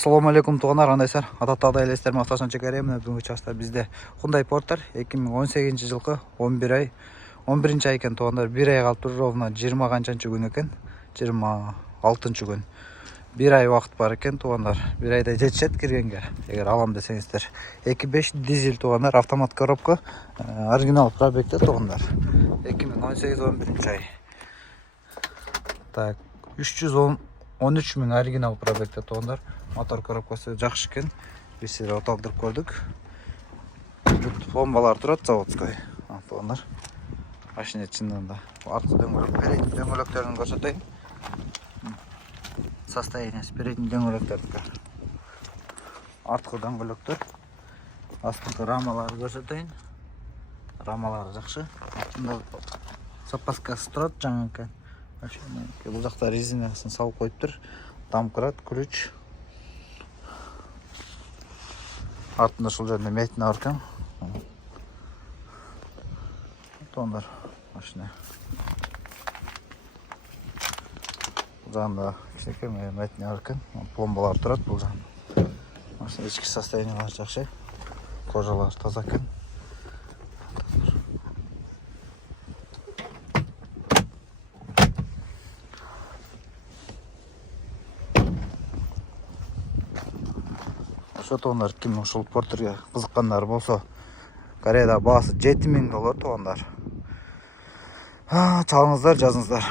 Assalamu alaikum туғандар, қандайсыздар? Ататтағыдай елесіздер, мақташан чекарем. Бүгінгі часта бізде Hyundai Porter 2018 жылғы 11 ай екен туғандар. 1 ай қалып тұр, ровно 20 қаншаншы күн екен? 26 күн. 1 ай уақыт бар екен туғандар. 1 айда жетшет кіргенге. Егер алам десеңіздер. 2.5 дизель туғандар, автомат коробка, оригинал пробегте туғандар. 2018 11 ай. Так, 313 мың оригинал пробегте туғандар. Мотор коробкасы жақсы екен. Біз оталдырып көрдік. Бомбалар тұрады заводской. Туғандар. Машина ішінен да. Артқы дөңгелектерін көрсетейін. Состояниесі передний дөңгелектердікі. Артқы дөңгелектер. Астыңғы рамалары көрсетейін. Рамалары жақсы. Запаскасы тұрады жаңа екен. Бұл жақта резинасын салып қойып тұр. Домкрат, ключ. Артында шыл жерінде мәйтін арқан. Туғандар машина. Бұл жағында кішекер мәйтін арқан. Пломбалар тұрады бұл жағында. Машина ішкі состояниялары жақсы. Кожалары таза екен. Туғандар, кім ұшыл портерге қызыққандар болса, Кореяда бағасы $7.000 туғандар. Чалыңыздар, жазыңыздар.